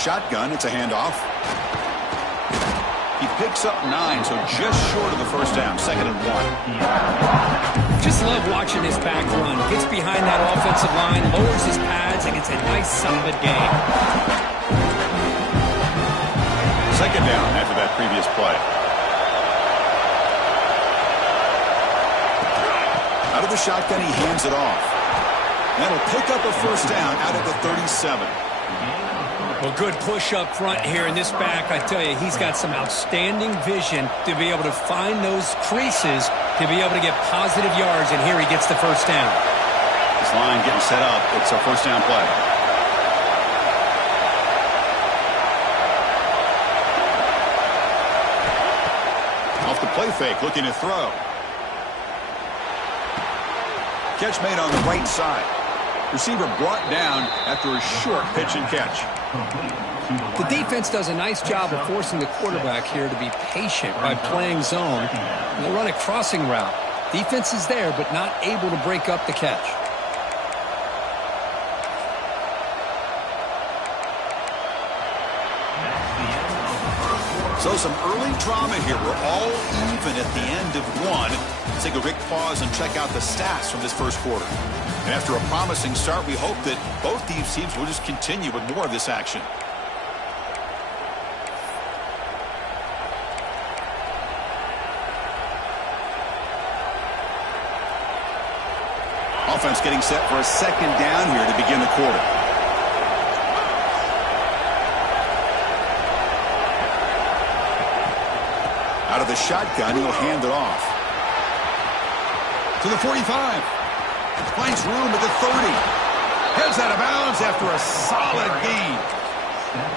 shotgun. It's a handoff. He picks up 9, so just short of the first down. 2nd and 1. Just love watching this back run. Gets behind that offensive line, lowers his pads, and gets a nice, solid gain. 2nd down after that previous play. Out of the shotgun, he hands it off. That'll pick up a first down out of the 37. Well, good push up front here in this back. I tell you, he's got some outstanding vision to be able to find those creases, to be able to get positive yards, and here he gets the first down. This line getting set up. It's a first down play. Off the play fake, looking to throw. Catch made on the right side. Receiver brought down after a short pitch and catch. The defense does a nice job of forcing the quarterback here to be patient by playing zone. They run a crossing route. Defense is there, but not able to break up the catch. So some early drama here. We're all even at the end of one. Let's take a quick pause and check out the stats from this first quarter. And after a promising start, we hope that both these teams will just continue with more of this action. Offense getting set for a 2nd down here to begin the quarter. Out of the shotgun, he'll hand it off. To the 45. Finds room at the 30. Heads out of bounds after a solid gain.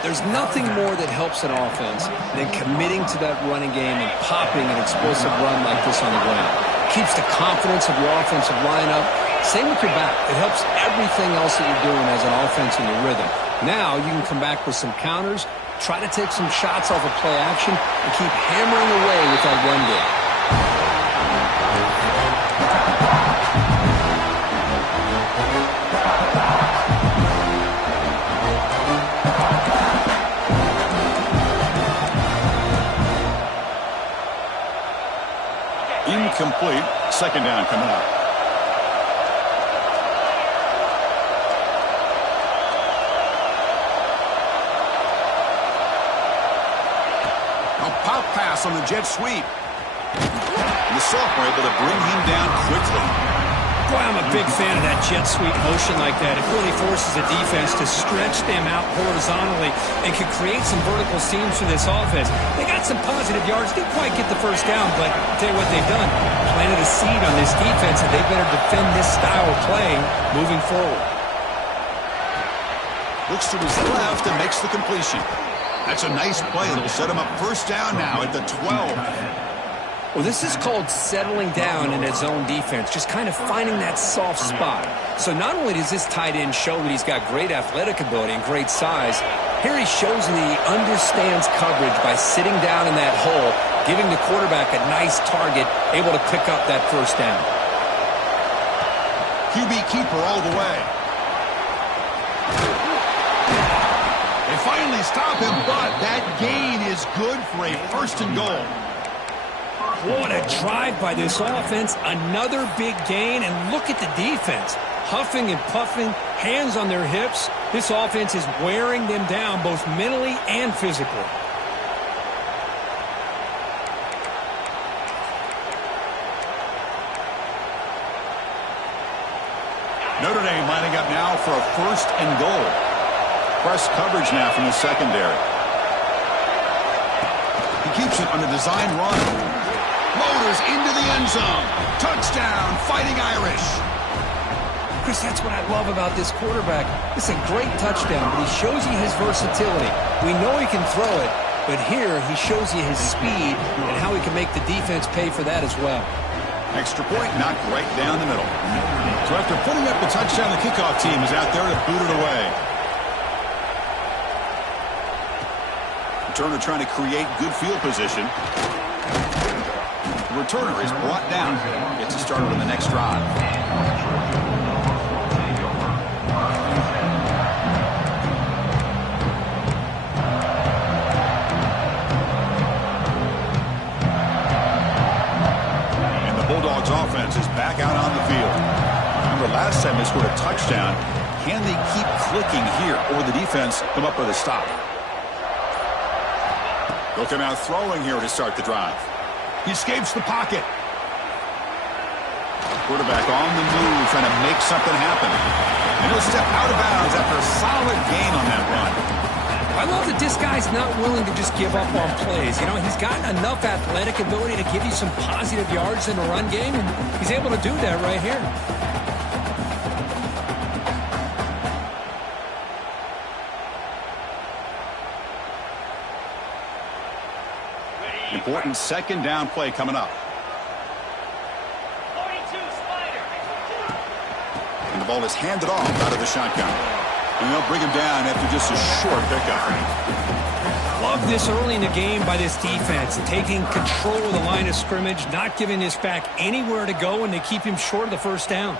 There's nothing more that helps an offense than committing to that running game and popping an explosive run like this on the ground. Keeps the confidence of your offensive lineup. Same with your back. It helps everything else that you're doing as an offense in your rhythm. Now you can come back with some counters, try to take some shots off of play action, and keep hammering away with that run game. Incomplete. 2nd down coming up. A pop pass on the jet sweep. And the sophomore able to bring him down quickly. Boy, I'm a big fan of that jet sweep motion like that. It really forces the defense to stretch them out horizontally and can create some vertical seams for this offense. They got some positive yards. Didn't quite get the first down, but I'll tell you what they've done. Planted a seed on this defense, and they better defend this style of play moving forward. Looks to his left and makes the completion. That's a nice play. It'll set him up first down now at the 12. Well, this is called settling down in his own defense, just kind of finding that soft spot. So not only does this tight end show that he's got great athletic ability and great size, here he shows that he understands coverage by sitting down in that hole, giving the quarterback a nice target, able to pick up that first down. QB keeper all the way. They finally stop him, but that gain is good for a 1st and goal. What a drive by this offense. Another big gain, and look at the defense. Huffing and puffing, hands on their hips. This offense is wearing them down both mentally and physically. Notre Dame lining up now for a 1st and goal. Press coverage now from the secondary. He keeps it on a design run. Motors into the end zone. Touchdown, Fighting Irish. Chris, that's what I love about this quarterback. It's a great touchdown, but he shows you his versatility. We know he can throw it, but here he shows you his speed and how he can make the defense pay for that as well. Extra point knocked right down the middle. So after putting up the touchdown, the kickoff team is out there to boot it away. Returner trying to create good field position. The returner is brought down. Gets us started on the next drive. last time they scored a touchdown. Can they keep clicking here, or will the defense come up with a stop? They'll come out throwing here to start the drive. He escapes the pocket. Quarterback on the move, trying to make something happen. And he'll step out of bounds after a solid gain on that run. I love that this guy's not willing to just give up on plays. You know, he's got enough athletic ability to give you some positive yards in the run game, and he's able to do that right here. Important second down play coming up. And the ball is handed off out of the shotgun. And they'll bring him down after just a short pickup. Love this early in the game by this defense, taking control of the line of scrimmage, not giving this back anywhere to go, and they keep him short of the first down.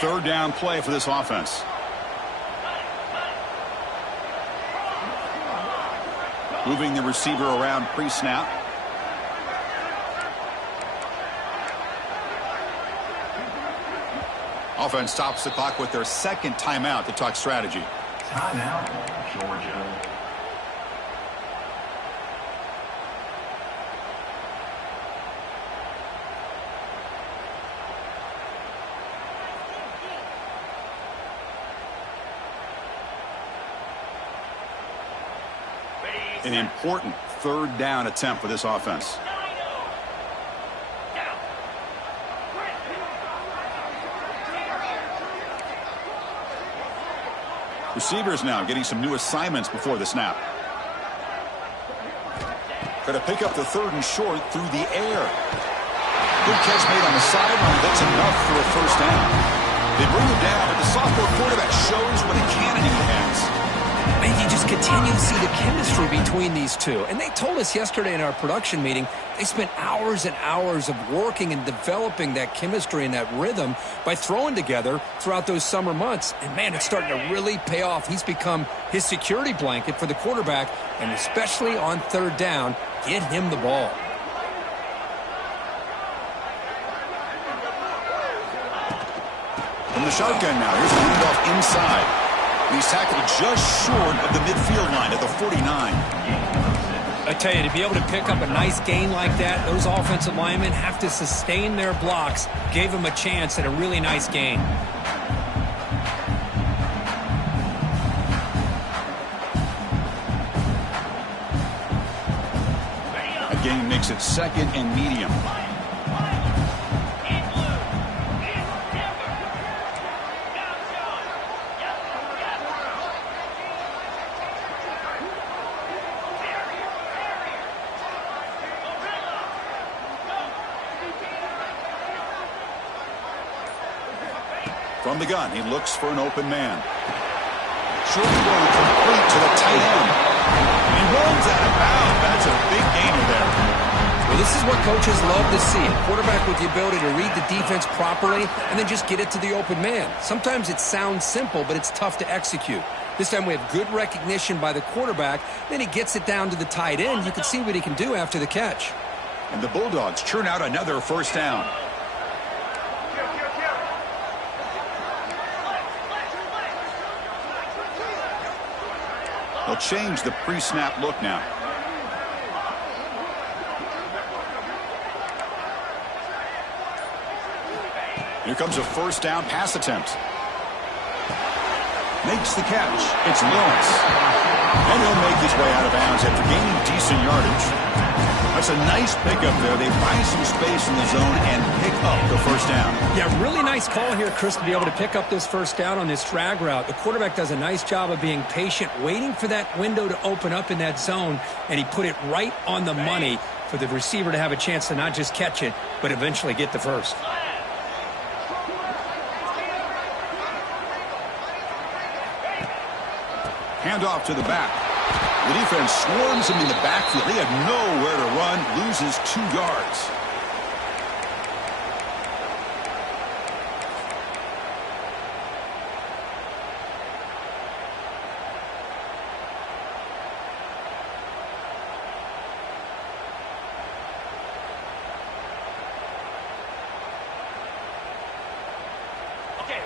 Third down play for this offense. Moving the receiver around pre-snap. Offense stops the clock with their second timeout to talk strategy. Timeout, Georgia. An important third down attempt for this offense. Receivers now getting some new assignments before the snap. Got to pick up the third and short through the air. Good catch made on the sideline. That's enough for a first down. They bring him down, but the sophomore quarterback shows what a cannon he has. And you just continue to see the chemistry between these two. And they told us yesterday in our production meeting, they spent hours and hours of working and developing that chemistry and that rhythm by throwing together throughout those summer months. And, man, it's starting to really pay off. He's become his security blanket for the quarterback, and especially on third down, get him the ball. From the shotgun now, here's a handoff inside. He's tackled just short of the midfield line at the 49. I tell you, to be able to pick up a nice gain like that, those offensive linemen have to sustain their blocks. Gave him a chance at a really nice gain. A gain makes it second and medium. From the gun, he looks for an open man. Short throw complete to the tight end. He rolls out of bounds. That's a big gainer there. Well, this is what coaches love to see. A quarterback with the ability to read the defense properly and then just get it to the open man. Sometimes it sounds simple, but it's tough to execute. This time we have good recognition by the quarterback. Then he gets it down to the tight end. You can see what he can do after the catch. And the Bulldogs churn out another first down. They'll change the pre-snap look now. Here comes a first down pass attempt. Makes the catch. It's Lawrence. And he'll make his way out of bounds after gaining decent yardage. That's a nice pickup there. They find some space in the zone and pick up the first down. Yeah, really nice call here, Chris, to be able to pick up this first down on this drag route. The quarterback does a nice job of being patient, waiting for that window to open up in that zone, and he put it right on the money for the receiver to have a chance to not just catch it, but eventually get the first. Handoff to the back. The defense swarms him in the backfield. He had nowhere to run, loses 2 yards.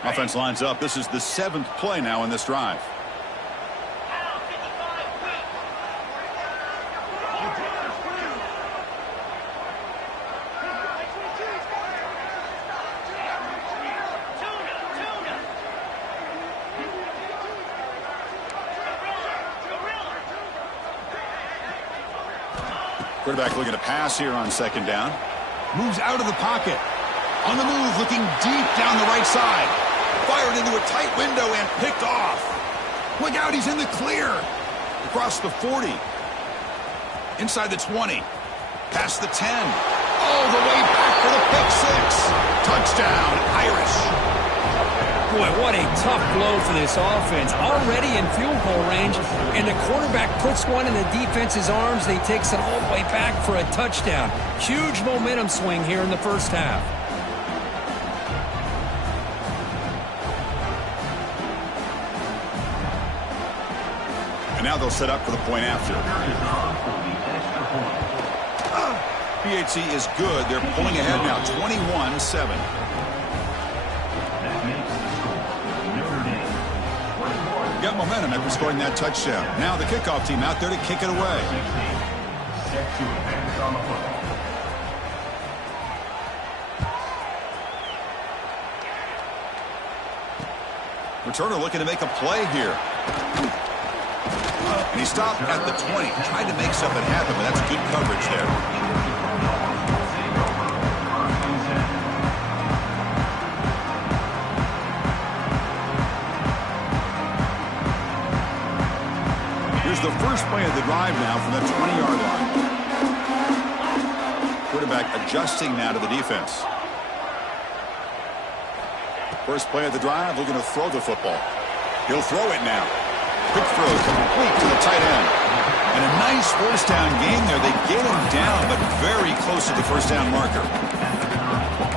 Offense lines up. This is the 7th play now in this drive. Quarterback looking to pass here on 2nd down. Moves out of the pocket. On the move, looking deep down the right side. Fired into a tight window and picked off. Look out, he's in the clear. Across the 40. Inside the 20. Past the 10. All the way back for the pick 6. Touchdown, Irish. Boy, what a tough blow for this offense. Already in field goal range, and the quarterback puts one in the defense's arms, and he takes it all the way back for a touchdown. Huge momentum swing here in the first half. And now they'll set up for the point after. PHC is good. They're pulling ahead now, 21-7. Got momentum after scoring that touchdown. Now the kickoff team out there to kick it away. Returner looking to make a play here. And he stopped at the 20. Tried to make something happen, but that's good coverage there. The first play of the drive now from the 20-yard line. Quarterback adjusting now to the defense. First play of the drive, looking to throw the football. He'll throw it now. Quick throw complete to the tight end. And a nice first down gain there. They get him down, but very close to the first down marker.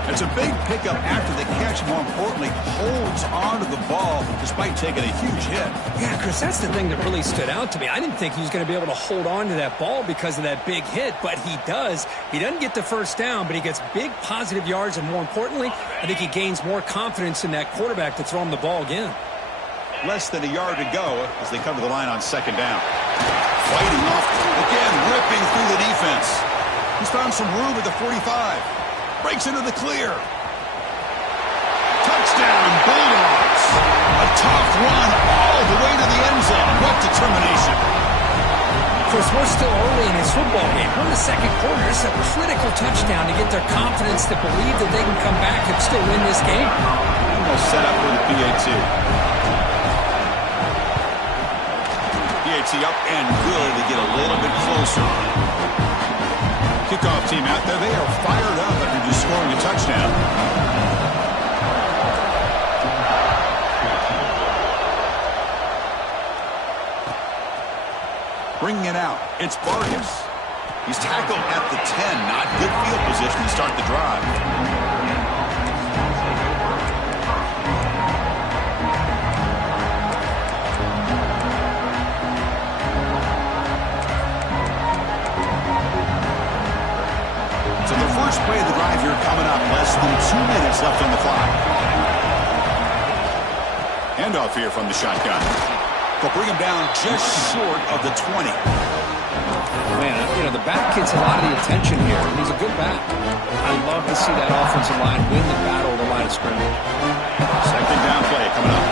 It's a big pickup after the catch. More importantly, holds on to the ball despite taking a huge hit. Yeah, Chris, that's the thing that really stood out to me. I didn't think he was going to be able to hold on to that ball because of that big hit, but he does. He doesn't get the first down, but he gets big positive yards, and more importantly, I think he gains more confidence in that quarterback to throw him the ball again. Less than a yard to go as they come to the line on 2nd down. Fighting off, again, ripping through the defense. He's found some room at the 45. Breaks into the clear. Touchdown, Bulldogs. A tough run all the way to the end zone. What determination. Chris, we're still early in this football game. We're in the 2nd quarter. It's a critical touchdown to get their confidence to believe that they can come back and still win this game. Almost set up for the PAT. PAT up and good to get a little bit closer. Kickoff team out there. They are fired up after just scoring a touchdown. Bringing it out. It's Vargas. He's tackled at the 10. Not good field position to start the drive. First play of the drive here coming up. Less than 2 minutes left on the clock. Handoff here from the shotgun. They'll bring him down just short of the 20. Man, you know, the back gets a lot of the attention here. He's a good back. I love to see that offensive line win the battle of the line of scrimmage. 2nd down play coming up.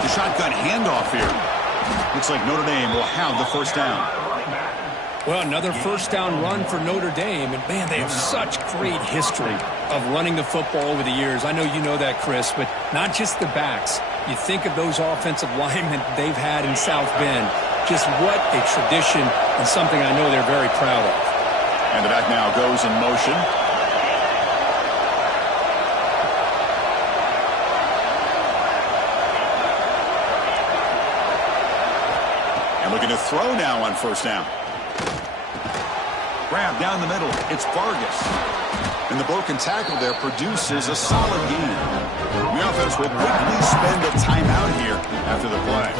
The shotgun handoff here. Looks like Notre Dame will have the first down. Well, another first down run for Notre Dame. And, man, they have such great history of running the football over the years. I know you know that, Chris, but not just the backs. You think of those offensive linemen they've had in South Bend. Just what a tradition and something I know they're very proud of. And the back now goes in motion. And looking to throw now on first down. Grab down the middle. It's Vargas. And the broken tackle there produces a solid gain. The offense will quickly spend a timeout here after the play.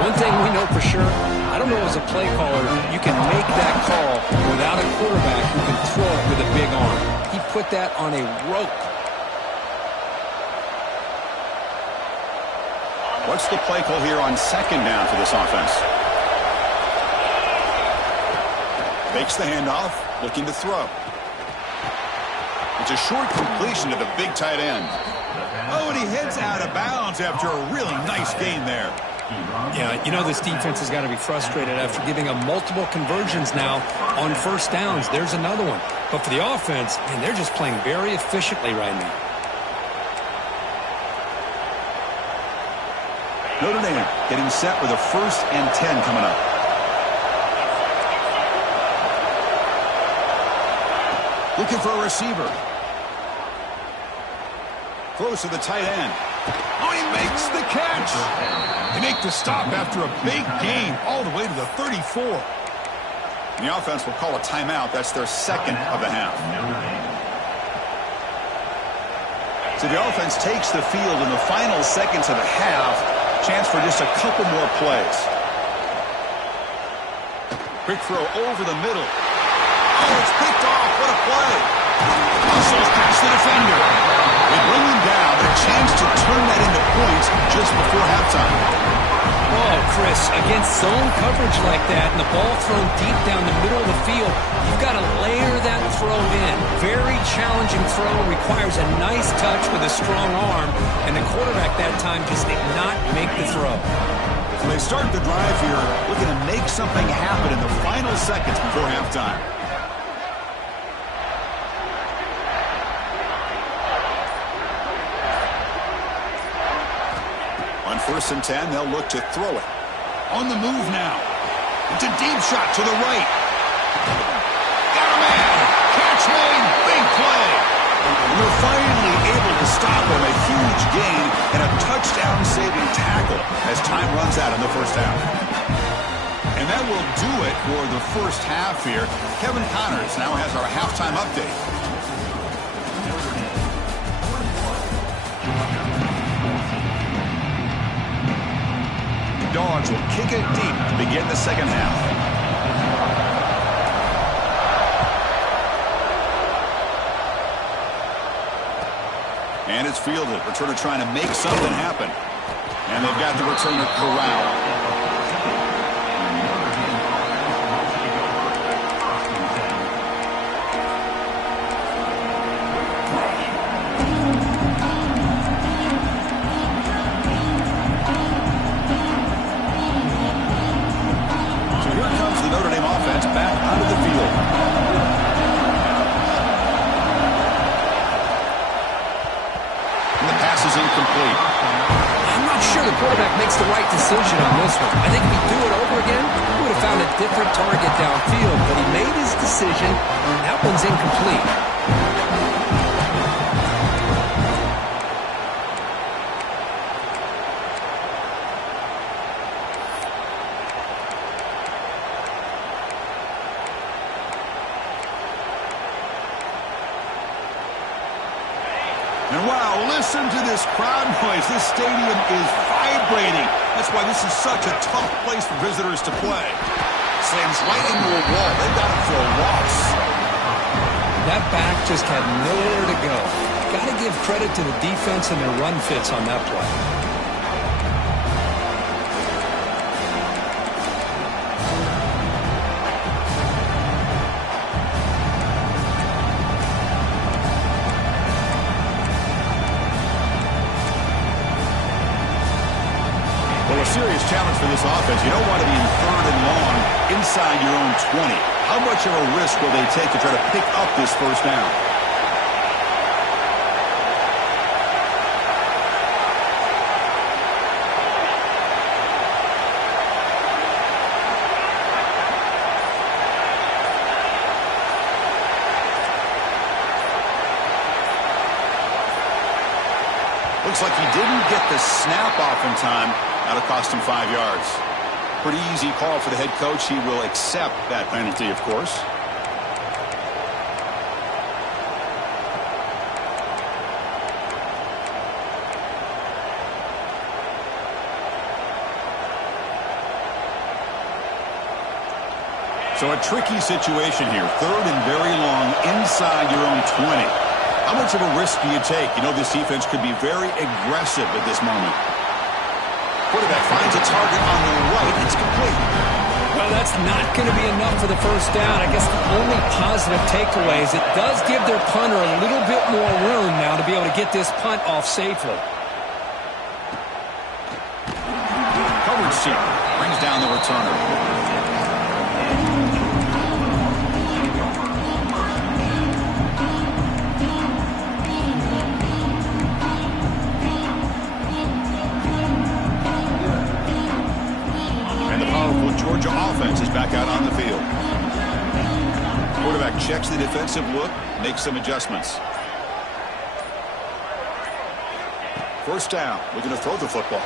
One thing we know for sure, I don't know as a play caller, you can make that call without a quarterback who can throw it with a big arm. He put that on a rope. What's the play call here on second down for this offense? Fakes the handoff, looking to throw. It's a short completion to the big tight end. Oh, and he heads out of bounds after a really nice gain there. Yeah, you know this defense has got to be frustrated after giving up multiple conversions now on first downs. There's another one. But for the offense, man, they're just playing very efficiently right now. Notre Dame getting set with a 1st and 10 coming up. Looking for a receiver. Throws to the tight end. Oh, he makes the catch. They make the stop after a big gain all the way to the 34. And the offense will call a timeout. That's their second of the half. So the offense takes the field in the final seconds of the half. Chance for just a couple more plays. Quick throw over the middle. Oh, it's picked off. What a play. Muscles past the defender. They bring him down. A chance to turn that into points just before halftime. Oh, Chris, against zone coverage like that and the ball thrown deep down the middle of the field, you've got to layer that throw in. Very challenging throw, requires a nice touch with a strong arm, and the quarterback that time just did not make the throw. So they start the drive here looking to make something happen in the final seconds before halftime. On 1st and 10, they'll look to throw it. On the move now. It's a deep shot to the right. Got a man. Catch made. Big play. And they're finally able to stop him. A huge gain and a touchdown-saving tackle as time runs out in the first half. And that will do it for the first half here. Kevin Connors now has our halftime update. Dogs will kick it deep to begin the second half. And it's fielded. Returner trying to make something happen. And they've got the returner corralled. The right decision on this one. I think if we do it over again, we would have found a different target downfield, but he made his decision. That one's incomplete. And wow, listen to this crowd noise. This stadium is vibrating. That's why this is such a tough place for visitors to play. Slams right into a wall. They've got it for a loss. That back just had nowhere to go. Got to give credit to the defense and their run fits on that play. Well, a serious challenge for this offense. You don't want to be in 3rd and long inside your own 20. How much of a risk will they take to try to pick up this first down? Looks like he didn't get the snap off in time. That'll cost him 5 yards. Pretty easy call for the head coach. He will accept that penalty, of course. So a tricky situation here. 3rd and very long inside your own 20. How much of a risk do you take? You know this defense could be very aggressive at this moment. Quarterback finds a target on the right. It's complete. Well, that's not going to be enough for the first down. I guess the only positive takeaway is it does give their punter a little bit more room now to be able to get this punt off safely. Coverage seat brings down the returner. Georgia offense is back out on the field. Quarterback checks the defensive look, makes some adjustments. First down. Looking to throw the football.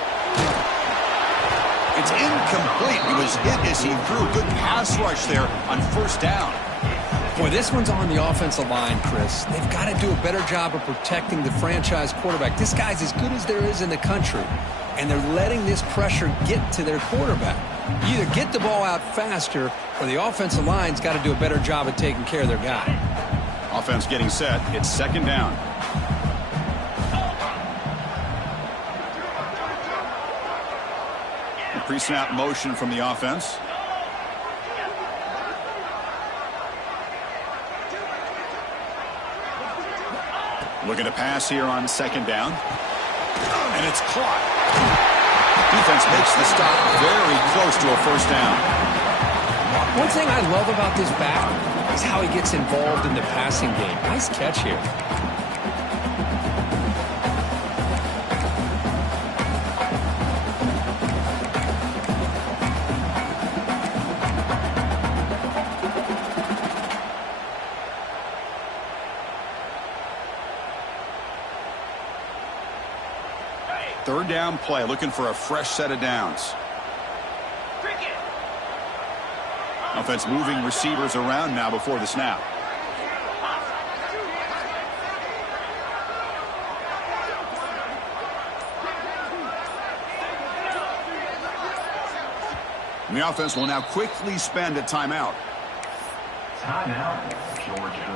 It's incomplete. He was hit as he threw. Good pass rush there on first down. Boy, this one's on the offensive line, Chris. They've got to do a better job of protecting the franchise quarterback. This guy's as good as there is in the country, and they're letting this pressure get to their quarterback. You either get the ball out faster, or the offensive line's got to do a better job of taking care of their guy. Offense getting set. It's second down. Pre-snap motion from the offense. Looking to pass here on second down. And it's caught. Defense makes the stop very close to a first down. One thing I love about this back is how he gets involved in the passing game. Nice catch here. Third down play, looking for a fresh set of downs. Offense moving receivers around now before the snap. And the offense will now quickly spend a timeout. Timeout, Georgia.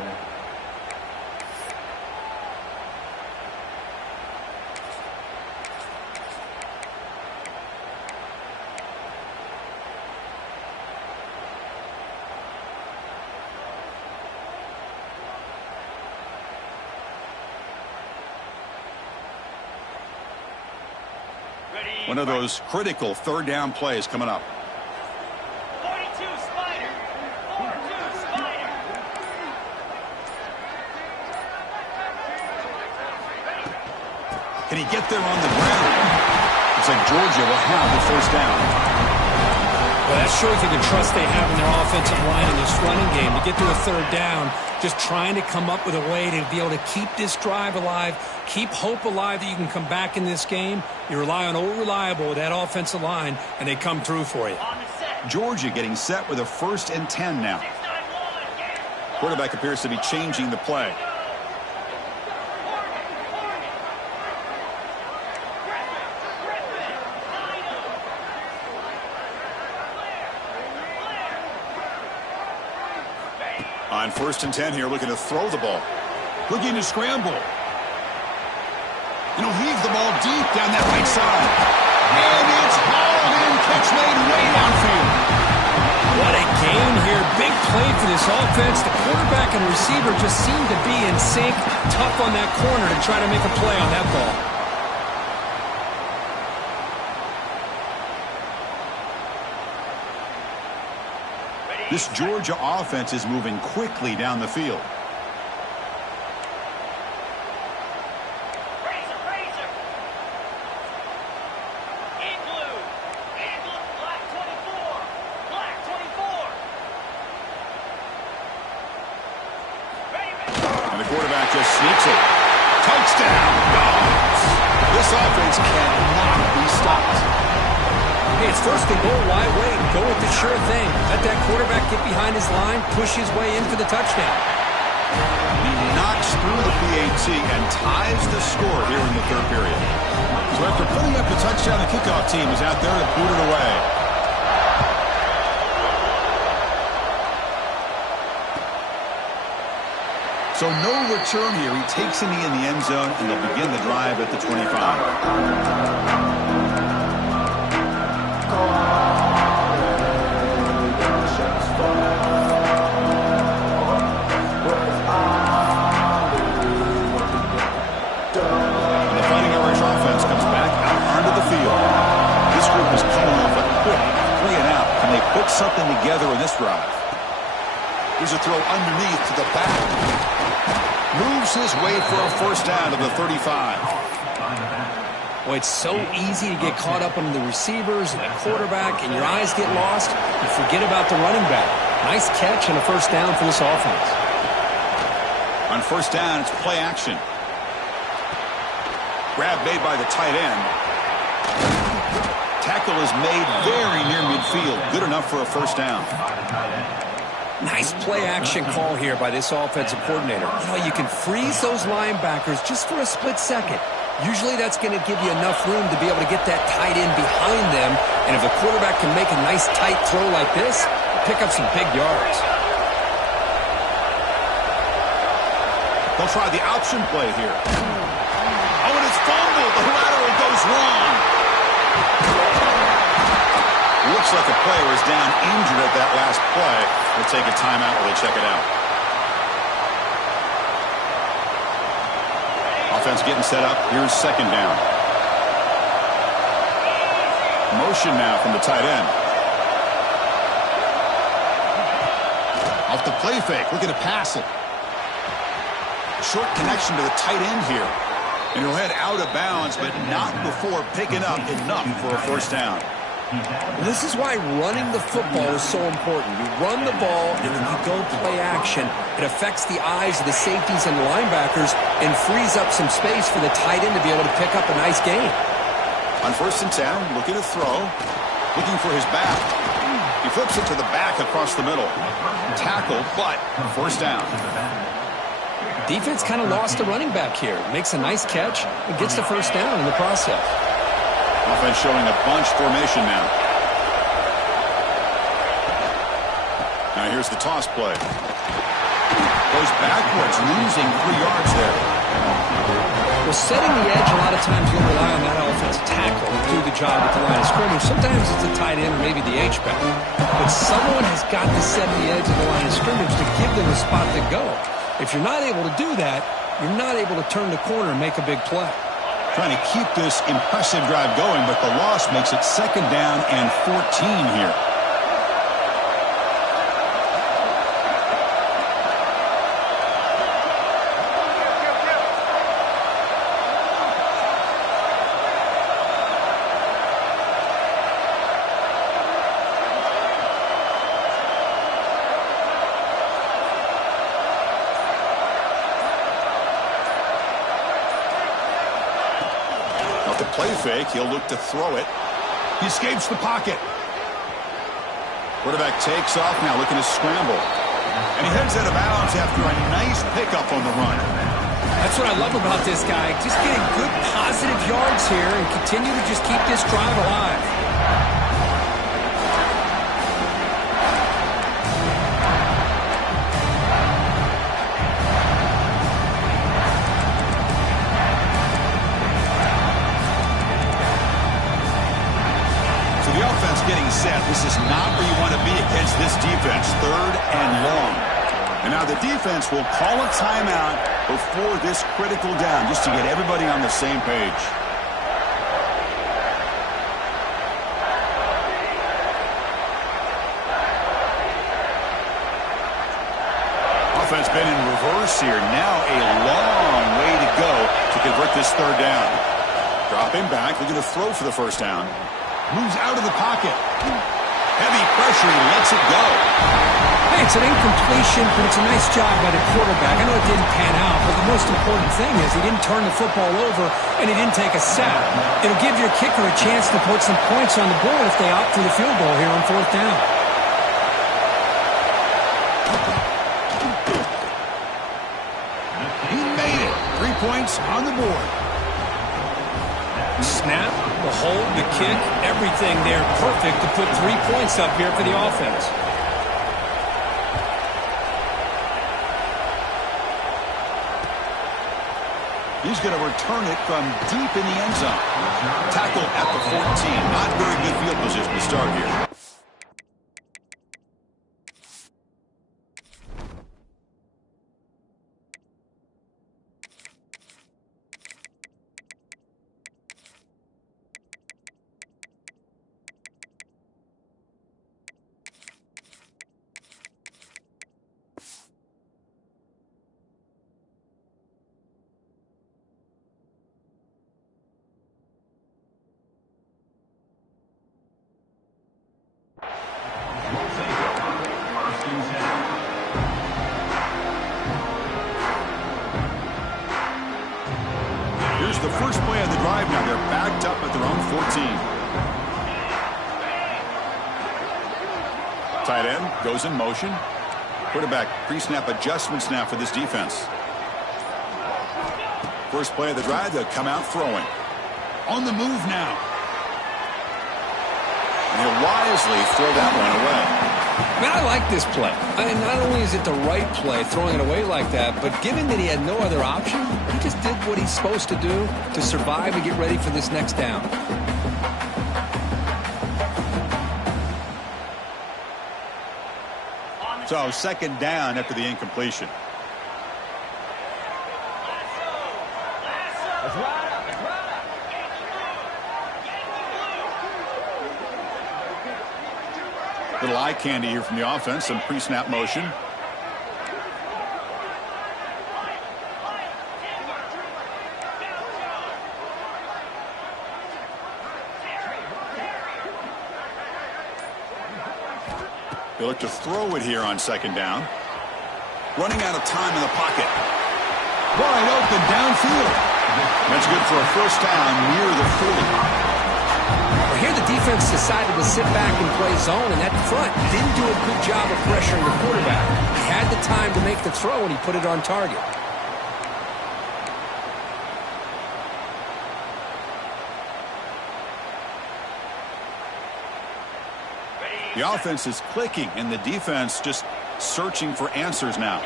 One of those critical third down plays coming up. 42 Spider. 42 Spider. Can he get there on the ground? Looks like Georgia will have the first down. Well, that shows you the trust they have in their offensive line in this running game to get to a third down, just trying to come up with a way to be able to keep this drive alive, keep hope alive that you can come back in this game. You rely on old reliable with that offensive line, and they come through for you. On the set. Georgia getting set with a 1st and 10 now. 691. Quarterback appears to be changing the play. On 1st and 10 here, looking to throw the ball. Looking to scramble. And he'll heave the ball deep down that right side. And it's hauled in. Catch made way downfield. What a game here. Big play for this offense. The quarterback and receiver just seem to be in sync. Tough on that corner to try to make a play on that ball. This Georgia offense is moving quickly down the field. Razor. Igloo. Black 24. Black 24. And the quarterback just sneaks it. Touchdown, Dogs. This offense cannot be stopped. Hey, it's 1st and goal. Why wait? Go with the sure thing. Let that quarterback get behind his line, push his way in for the touchdown. He knocks through the PAT and ties the score here in the third period. So after putting up the touchdown, the kickoff team is out there to boot it away. So no return here. He takes it in the end zone, and they'll begin the drive at the 25. Put something together in this drive. Here's a throw underneath to the back. Moves his way for a first down to the 35. Well, it's so easy to get caught up on the receivers and the quarterback, and your eyes get lost. You forget about the running back. Nice catch and a first down for this offense. On first down, it's play action. Grab made by the tight end. Tackle is made very near midfield. Good enough for a first down. Nice play-action call here by this offensive coordinator. You know, you can freeze those linebackers just for a split second. Usually that's going to give you enough room to be able to get that tight end behind them. And if a quarterback can make a nice tight throw like this, pick up some big yards. They'll try the option play here. Oh, and it's fumbled. The lateral goes wrong. Looks like a player is down injured at that last play. We'll take a timeout while they check it out. Offense getting set up. Here's second down. Motion now from the tight end. Off the play fake. Looking to pass it. Short connection to the tight end here. And he'll head out of bounds, but not before picking up enough for a first down. This is why running the football is so important. You run the ball, and then you go play action. It affects the eyes of the safeties and linebackers and frees up some space for the tight end to be able to pick up a nice gain. On first and 10, looking to throw. Looking for his back. He flips it to the back across the middle. Tackled, but first down. Defense kind of lost the running back here. Makes a nice catch and gets the first down in the process. Offense showing a bunch formation now. Now here's the toss play. Goes backwards, losing 3 yards there. Well, setting the edge, a lot of times you'll rely on that offensive tackle to do the job at the line of scrimmage. Sometimes it's a tight end or maybe the H-back. But someone has got to set the edge of the line of scrimmage to give them a spot to go. If you're not able to do that, you're not able to turn the corner and make a big play. Trying to keep this impressive drive going, but the loss makes it second down and 14 here. Play fake. He'll look to throw it. He escapes the pocket. Quarterback takes off now, looking to scramble. And he heads out of bounds after a nice pickup on the run. That's what I love about this guy. Just getting good positive yards here and continue to just keep this drive alive. Getting set. This is not where you want to be against this defense. Third and long. And now the defense will call a timeout before this critical down, just to get everybody on the same page. Offense been in reverse here. Now a long way to go to convert this third down. Dropping back, looking to throw for the first down. Moves out of the pocket. Heavy pressure, he lets it go. Hey, it's an incompletion, but it's a nice job by the quarterback. I know it didn't pan out, but the most important thing is he didn't turn the football over and he didn't take a sack. It'll give your kicker a chance to put some points on the board if they opt for the field goal here on fourth down. He made it. 3 points on the board. Snap, the hold, the kick, everything there perfect to put 3 points up here for the offense. He's going to return it from deep in the end zone. Tackle at the 14. Not very good field position to start here. Here's the first play of the drive now. They're backed up at their own 14. Tight end goes in motion. Quarterback pre-snap adjustments now for this defense. First play of the drive, they'll come out throwing. On the move now. And he'll wisely throw that one away. Man, I like this play. Not only is it the right play, throwing it away like that, but given that he had no other option, he just did what he's supposed to do to survive and get ready for this next down. So second down after the incompletion. Little eye candy here from the offense. Some pre-snap motion. They look to throw it here on second down. Running out of time in the pocket. Wide open downfield. That's good for a first down near the 40. Well, here the defense decided to sit back and play zone, and that front didn't do a good job of pressuring the quarterback. He had the time to make the throw, and he put it on target. The offense is clicking, and the defense just searching for answers now.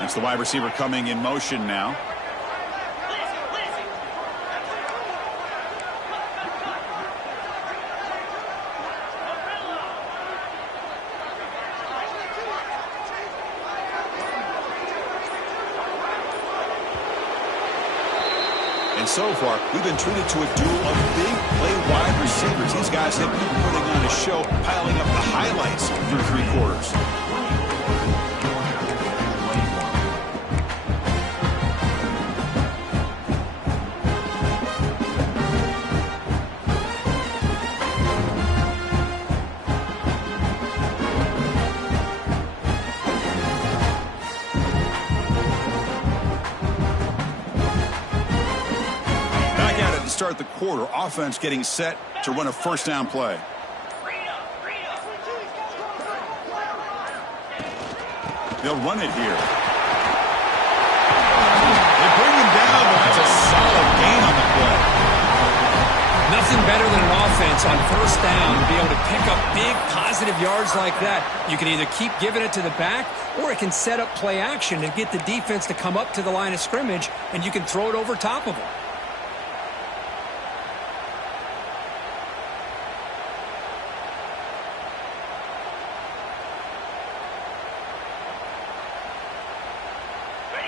That's the wide receiver coming in motion now. And so far, we've been treated to a duel of big play wide receivers. These guys have been putting on a show, piling up the highlights through three quarters. Start the quarter. Offense getting set to run a first down play. They'll run it here. They bring him down, but that's a solid gain on the play. Nothing better than an offense on first down to be able to pick up big positive yards like that. You can either keep giving it to the back, or it can set up play action and get the defense to come up to the line of scrimmage, and you can throw it over top of them.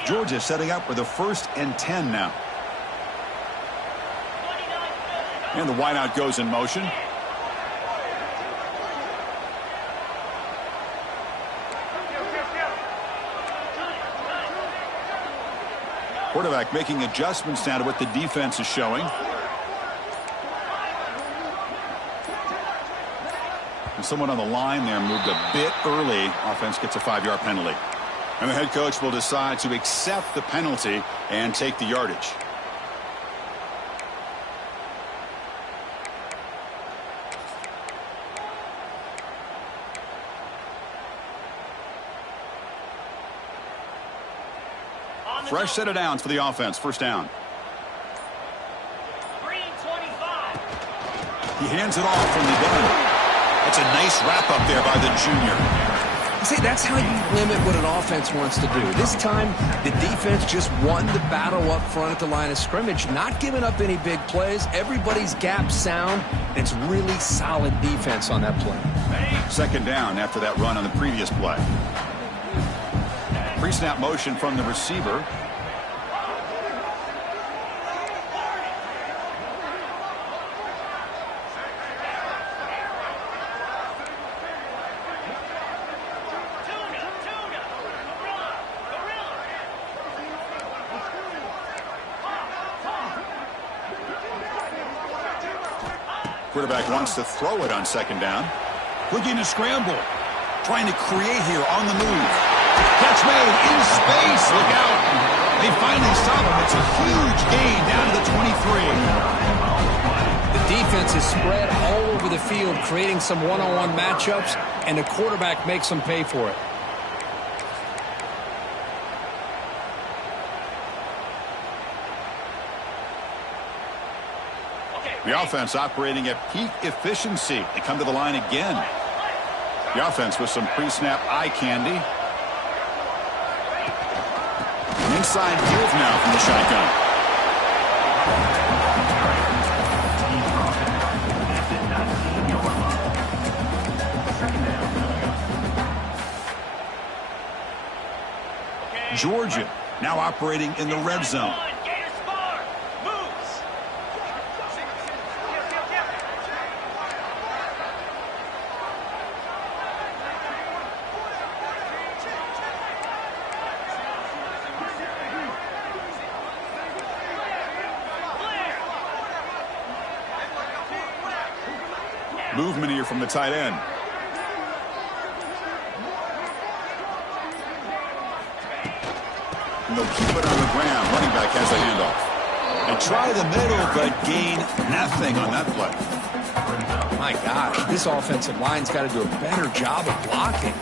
Georgia setting up with a 1st and 10 now. And the wideout goes in motion. Quarterback making adjustments now to what the defense is showing. And someone on the line there moved a bit early. Offense gets a 5-yard penalty. And the head coach will decide to accept the penalty and take the yardage. Fresh set of downs for the offense. First down. He hands it off from the gun. That's a nice wrap up there by the junior. See, that's how you limit what an offense wants to do. This time, the defense just won the battle up front at the line of scrimmage, not giving up any big plays. Everybody's gap sound, and it's really solid defense on that play. Second down after that run on the previous play. Pre-snap motion from the receiver. Quarterback wants to throw it on second down. Looking to scramble. Trying to create here on the move. Catch made in space. Look out. They finally stop him. It's a huge gain down to the 23. The defense is spread all over the field, creating some one-on-one matchups, and the quarterback makes them pay for it. The offense operating at peak efficiency. They come to the line again. The offense with some pre-snap eye candy. Inside field now from the shotgun. Georgia now operating in the red zone. Movement here from the tight end. And they'll keep it on the ground. Running back has the handoff. And try the middle, but gain nothing on that play. My gosh, this offensive line's got to do a better job of blocking.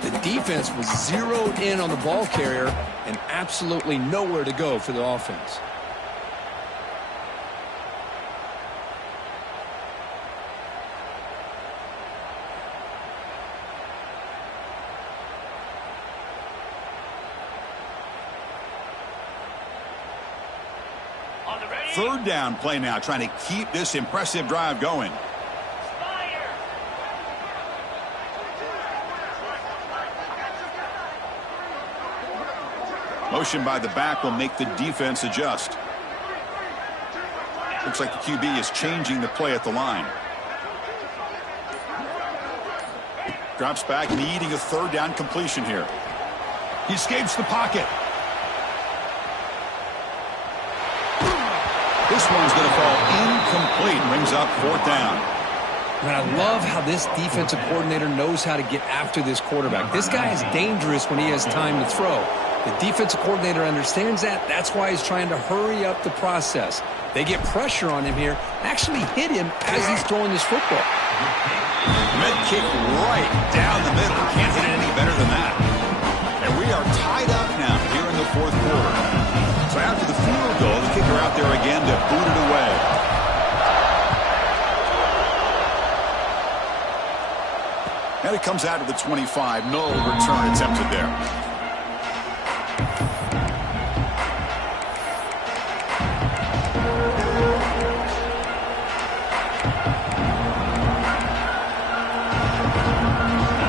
The defense was zeroed in on the ball carrier and absolutely nowhere to go for the offense. Third down play now, trying to keep this impressive drive going. Motion by the back will make the defense adjust. Looks like the QB is changing the play at the line. Drops back, needing a third down completion here. He escapes the pocket. This one's going to fall incomplete. Brings up fourth down. And I love how this defensive coordinator knows how to get after this quarterback. This guy is dangerous when he has time to throw. The defensive coordinator understands that. That's why he's trying to hurry up the process. They get pressure on him here, actually hit him as he's throwing this football. Mid kick right down the middle. Can't hit it any better than that. And we are tied up now here in the fourth quarter. So after the field goal, the kicker out there again to boot it away. And it comes out of the 25. No return attempted there.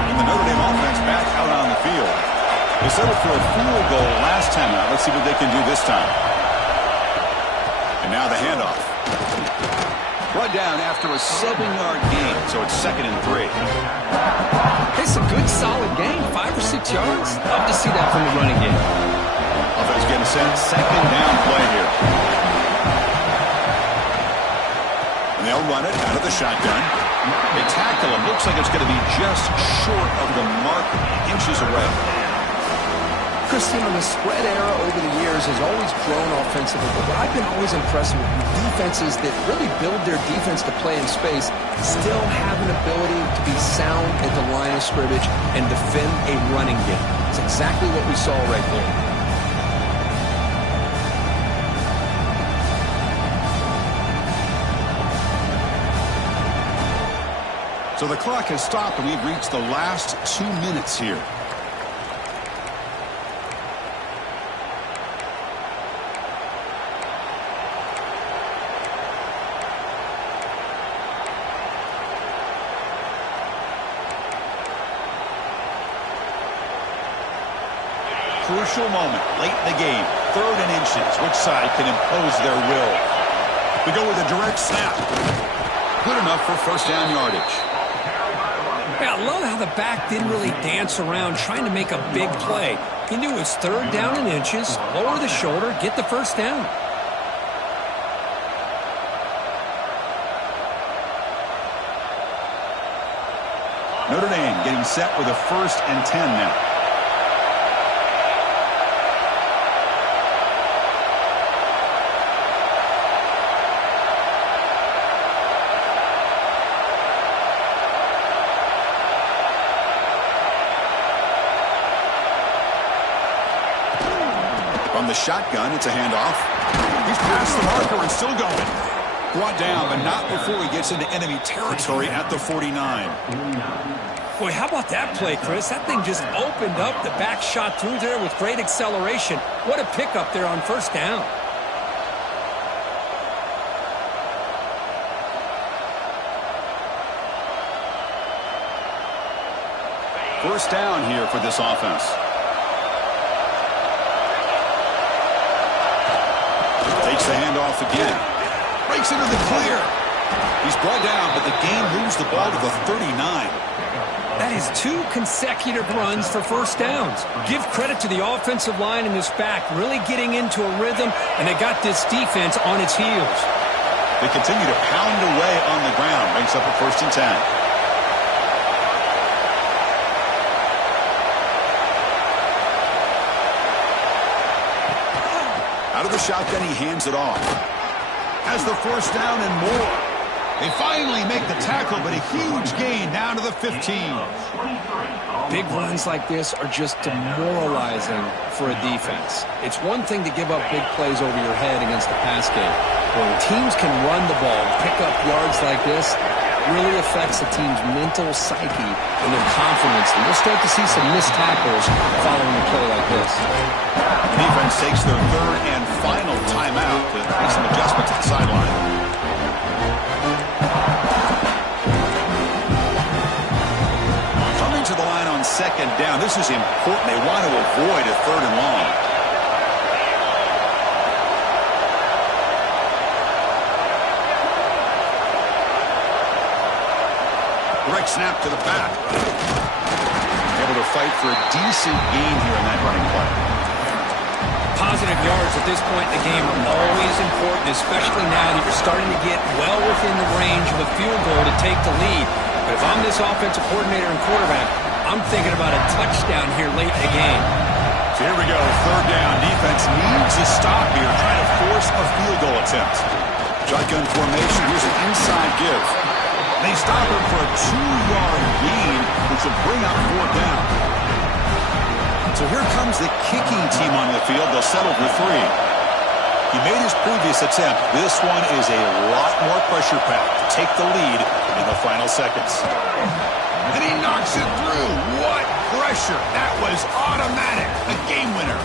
And the Notre Dame offense back out on the field. They settled for a field goal last time out. Let's see what they can do this time. And now the handoff. Brought down after a 7-yard gain, so it's 2nd and 3. It's a good, solid game. 5 or 6 yards. Love to see that from the running game. Offense getting set. Second down play here. And they'll run it out of the shotgun. They tackle him. Looks like it's going to be just short of the mark, inches away. Christine, the spread era over the years has always grown offensively, but I've been always impressed with defenses that really build their defense to play in space, still have an ability to be sound at the line of scrimmage and defend a running game. It's exactly what we saw right there. So the clock has stopped, and we've reached the last 2 minutes here. crucial moment late in the game. 3rd and inches. Which side can impose their will? We go with a direct snap. Good enough for first down yardage. Yeah, I love how the back didn't really dance around trying to make a big play. He knew it was 3rd down and inches. Lower the shoulder, get the first down. Notre Dame getting set with a 1st and 10 now. From the shotgun, it's a handoff. He's past the marker and still going. Brought down, but not before he gets into enemy territory at the 49. Boy, how about that play, Chris? That thing just opened up. The back shot through there with great acceleration. What a pickup there on first down. First down here for this offense. Takes the handoff again. Breaks into the clear. He's brought down, but the game moves the ball to the 39. That is 2 consecutive runs for first downs. Give credit to the offensive line in this back, really getting into a rhythm, and they got this defense on its heels. They continue to pound away on the ground. Brings up a 1st and 10. Out of the shotgun, he hands it off. Has the 1st down and more. They finally make the tackle, but a huge gain down to the 15. Big runs like this are just demoralizing for a defense. It's one thing to give up big plays over your head against the pass game. But when teams can run the ball and pick up yards like this, it really affects the team's mental psyche and their confidence. And we'll start to see some missed tackles following a play like this. The defense takes their 3rd and final timeout to make some adjustments at the sideline. To the line on 2nd down. This is important. They want to avoid a 3rd and long. Direct snap to the back. Able to fight for a decent gain here in that running play. Positive yards at this point in the game are always important, especially now that you're starting to get well within the range of a field goal to take the lead. But if I'm this offensive coordinator and quarterback, I'm thinking about a touchdown here late in the game. So here we go, 3rd down. Defense needs a stop here, trying to force a field goal attempt. Shotgun formation, here's an inside give. They stop him for a 2-yard gain, which will bring up 4th down. So here comes the kicking team on the field. They'll settle for 3. He made his previous attempt. This one is a lot more pressure-packed to take the lead in the final seconds. And he knocks it through. What pressure. That was automatic. A game winner.